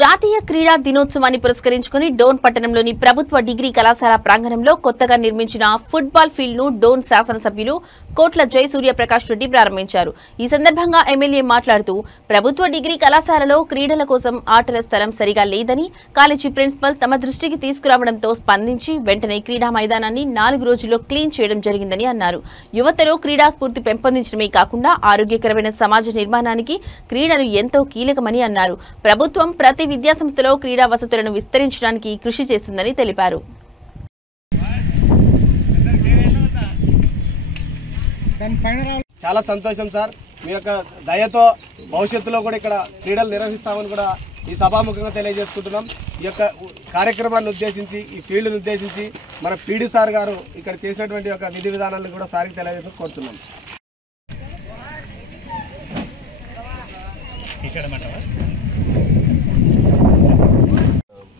జాతీయ క్రీడా దినోత్సవాన్ని పురస్కరించుకుని డోన్ పట్టణంలోని ప్రభుత్వ డిగ్రీ కళాశాల ప్రాంగణంలో కొత్తగా నిర్మించిన ఫుట్బాల్ ఫీల్డ్ ను డోన్ శాసనసభ్యులు కోట్ల జయసూర్య ప్రకాష్ రెడ్డి ప్రారంభించారు. ఈ సందర్భంగా ఎమ్మెల్యే మాట్లాడుతూ ప్రభుత్వ డిగ్రీ కళాశాలలో క్రీడల కోసం ఆటల స్థలం సరిగా లేదని కాలేజీ ప్రిన్సిపల్ తమ దృష్టికి తీసుకురావడంతో స్పందించి వెంటనే క్రీడా మైదానాన్ని 4 రోజుల్లో క్లీన్ చేయడం జరిగిందని అన్నారు. యువతలో క్రీడా స్ఫూర్తి పెంపొందించడమే కాకుండా ఆరోగ్యకరమైన సమాజ నిర్మాణానికి క్రీడలు ఎంతో కీలకమని అన్నారు. ప్రభుత్వం ప్రతి విద్యాసంస్థలో క్రీడా వసతులను విస్తరించడానికి కృషి చేస్తుందని తెలిపారు. చాలా సంతోషం సార్, మీ యొక్క దయతో భవిష్యత్తులో కూడా ఇక్కడ క్రీడలు నిర్వహిస్తామని కూడా ఈ సభాముఖంగా తెలియజేసుకుంటున్నాం. ఈ యొక్క కార్యక్రమాన్ని ఉద్దేశించి, ఈ ఫీల్డ్ని ఉద్దేశించి మన పీడీ సార్ గారు ఇక్కడ చేసినటువంటి యొక్క విధి విధానాలను కూడా సార్కి తెలియజేసి కోరుతున్నాం.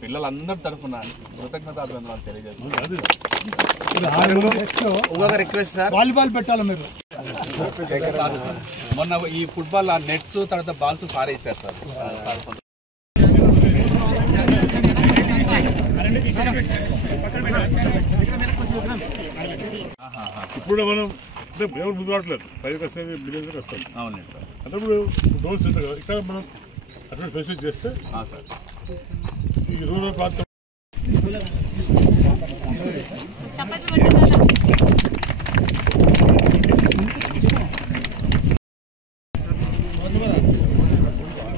పిల్లలందరి తరఫున కృతజ్ఞతలు తెలియజేస్తున్నాను. ఇంకొక రిక్వెస్ట్ సార్, వాలీబాల్ పెట్టాలి మీరు. మొన్న ఈ ఫుట్బాల్ నెట్స్ తర్వాత బాల్స్ సార్ ఇచ్చారు సార్. ఇప్పుడు మనం అంటే ఎవరు ముందు రావట్లేదు, 5 కష్టం బిజినెస్ వస్తాం. అవునండి సార్. అంటే ఇప్పుడు డోన్స్ ఉంది కదా, ఇక్కడ మనం అటువంటి ఫెసిలిటీ చేస్తే సార్ ఈ రూరల్ ప్రాంతం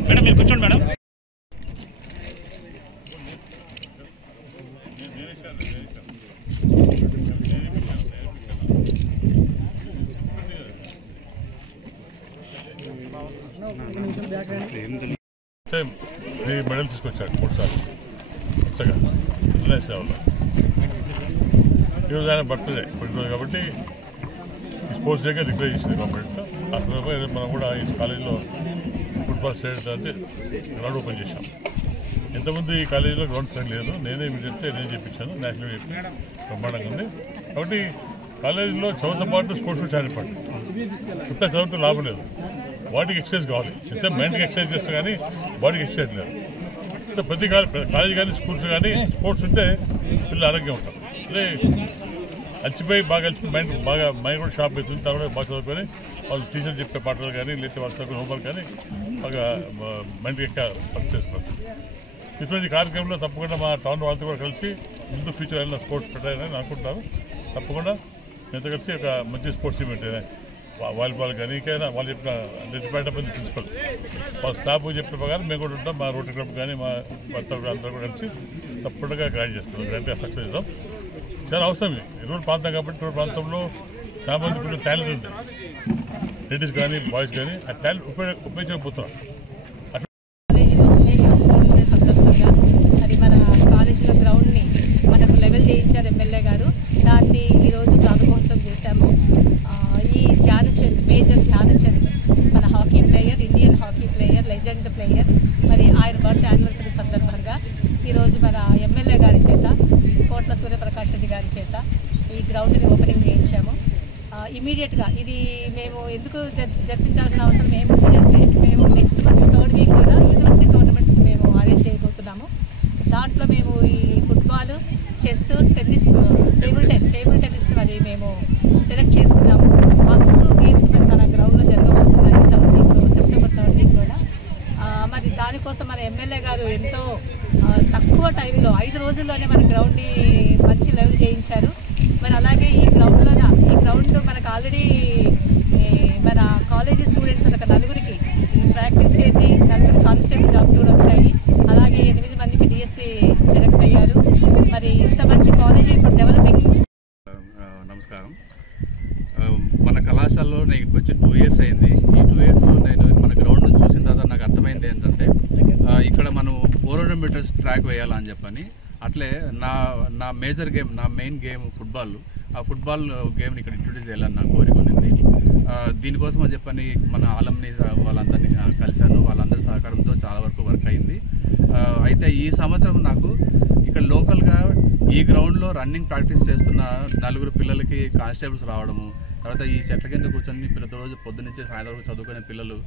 మేడం మీరు కూర్చోండి మేడం. ఈ మెడల్ తీసుకొచ్చాడు 3 సార్లు కొత్తగా ఇంటర్నేషనల్ లెవెల్లో. ఈరోజు ఆయన బర్త్డే పుట్టినరోజు కాబట్టి ఈ స్పోర్ట్స్ డేగా డిక్లేర్ చేసింది గవర్నమెంట్. ఆ సందర్భంగా మనం కూడా ఈ కాలేజీలో ఫుట్బాల్ స్టేడియం అంటే గ్రౌండ్ ఓపెన్ చేశాం. ఎంతమంది ఈ కాలేజీలో గ్రౌండ్ సైడ్ లేదు, నేనే మీరు చెప్తే నేను చెప్పించాను, నేషనల్ చెప్పి బ్రహ్మాండంగా ఉంది. కాబట్టి కాలేజీలో చదువుతో పాటు స్పోర్ట్స్ కూడా చాలా ఇంపార్టెంట్. ఇంత చదువుతూ లాభం లేదు, బాడీకి ఎక్సర్సైజ్ కావాలి. ఇంత మైండ్కి ఎక్సర్సైజ్ చేస్తే కానీ బాడీకి ఎక్సర్సైజ్ లేదు. అంటే ప్రతి కాలేజీ కానీ స్కూల్స్ కానీ స్పోర్ట్స్ ఉంటే పిల్లలు ఆరోగ్యం ఉంటారు. అదే అలసిపోయి బాగా అలసిపోయి మైండ్ కూడా షార్ప్ అవుతుంది. తర్వాత బాగా చదువుకొని వాళ్ళు టీచర్ చెప్పే పాటలు కానీ లేకపోతే వాళ్ళు చదువుకునే హోంవర్క్ కానీ బాగా మైండ్కి ఎక్క వర్క్ చేస్తున్నారు. ఇటువంటి కార్యక్రమంలో తప్పకుండా మా టౌన్ వాళ్ళతో కూడా కలిసి ముందు ఫ్యూచర్ అయినా స్పోర్ట్స్ పెట్టాలని అనుకుంటున్నారు. తప్పకుండా మీతో కలిసి ఒక మంచి స్పోర్ట్స్ ఈవెంట్ వాలీబాల్ కానీ ఇంకైనా వాళ్ళు చెప్పిన రెడ్డిపేట ప్రిన్సిపల్ వాళ్ళ స్టాఫ్ చెప్పిన ప్రకారం మేము కూడా ఉంటాం. మా రోటరీ క్లబ్ కానీ మా భర్త అందరూ కూడా కలిసి తప్పకుండా గ్రాండ్ చేస్తున్నాం, గ్రాండ్గా సక్సెస్ చేద్దాం. చాలా అవసరం ఇది రూరల్ ప్రాంతం కాబట్టి. రూరల్ ప్రాంతంలో చాలా మంది ఇప్పుడు టాలెంట్ ఉంది, లేడీస్ కానీ బాయ్స్ కానీ ఆ టాలెంట్ ఉపయోగించకపోతున్నారు. అది మన కాలేజీలో గ్రౌండ్ని మనకు లెవెల్ చేయించారు ఎమ్మెల్యే గారు. దాన్ని ఈరోజు ప్రారంభోత్సవం చేశాము. ఈ ధ్యానచంద్, మేజర్ ధ్యానచంద్ మన hockey player, Indian hockey player, legend player. మరి ఆయన బర్త్ యానివర్సరీ సందర్భంగా ఈరోజు మన ఎమ్మెల్యే గారి చేత, కోట్ల సూర్యప్రకాష్ రెడ్డి గారి చేత ఈ గ్రౌండ్ని ఓపెనింగ్ చేయించాము. ఇమీడియట్గా ఇది మేము ఎందుకు జరిపించాల్సిన అవసరం ఏముంది అంటే, మేము నెక్స్ట్ మంత్ 3rd వీక్ కూడా యూనివర్సిటీ టోర్నమెంట్స్ని మేము అరేంజ్ చేయబోతున్నాము. దాంట్లో మేము ఈ football, chess, tennis, table tennis మరి మేము సెలెక్ట్ చేసుకున్నాము. ఆ 2 గేమ్స్ మరి మన గ్రౌండ్లో జరగబోతున్నాయి 3rd వీక్లో, సెప్టెంబర్ 3rd వీక్ కూడా. మరి దానికోసం మన ఎమ్మెల్యే గారు ఎంతో తక్కువ టైంలో 5 రోజుల్లోనే మన గ్రౌండ్ని మంచి లెవెల్ చేయించారు. మరి అలాగే ఈ గ్రౌండ్ మనకు ఆల్రెడీ మన కాలేజీ స్టూడెంట్స్ ఒక 4గురికి ప్రాక్టీస్ చేసి 4 కానిస్టేబుల్ జాబ్స్ కూడా వచ్చాయి. అలాగే 8 మందికి డిఎస్సి సెలెక్ట్ అయ్యారు. మరి ఇంత మంచి కాలేజీ ఇప్పుడు డెవలపింగ్. నమస్కారం. మన కళాశాలలో నేను వచ్చి 2 ఇయర్స్ అయింది. ఈ 2 ఇయర్స్లో నేను మన గ్రౌండ్ చూసిన తర్వాత నాకు అర్థమైంది ఏంటంటే, ఇక్కడ మనం 400 మీటర్స్ ట్రాక్ వేయాలని చెప్పని. అట్లే నా మేజర్ గేమ్, నా మెయిన్ గేమ్ ఫుట్బాల్. ఆ ఫుట్బాల్ గేమ్ని ఇక్కడ ఇంట్రొడ్యూస్ చేయాలని నాకు కోరిక ఉంది. దీనికోసం అని చెప్పని మన ఆలంని వాళ్ళందరినీ కలిశాను. వాళ్ళందరి సహకారంతో చాలా వరకు వర్క్ అయింది. అయితే ఈ సంవత్సరం నాకు ఇక్కడ లోకల్గా ఈ గ్రౌండ్లో రన్నింగ్ ప్రాక్టీస్ చేస్తున్న 4 పిల్లలకి కానిస్టేబుల్స్ రావడము, తర్వాత ఈ చెట్ల కింద కూర్చొని ప్రతిరోజు పొద్దునుంచి సాయంత్రం చదువుకునే పిల్లలు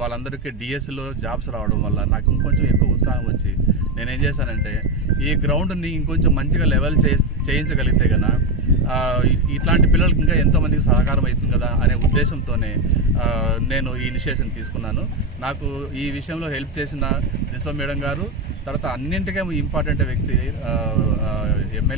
వాళ్ళందరికీ డిఎస్సిలో జాబ్స్ రావడం వల్ల నాకు ఇంకొంచెం ఎక్కువ ఉత్సాహం వచ్చి నేనేం చేశానంటే ఈ గ్రౌండ్ని ఇంకొంచెం మంచిగా లెవెల్ చేయించగలిగితే కన్నా ఇట్లాంటి పిల్లలకి ఇంకా ఎంతోమందికి సహకారం అవుతుంది కదా అనే ఉద్దేశంతోనే నేను ఈ ఇనిషియేషన్ తీసుకున్నాను. నాకు ఈ విషయంలో హెల్ప్ చేసిన ప్రిన్సిపల్ మేడం గారు, తర్వాత అన్నింటికీ ఇంపార్టెంట్ వ్యక్తి ఎమ్మెల్యే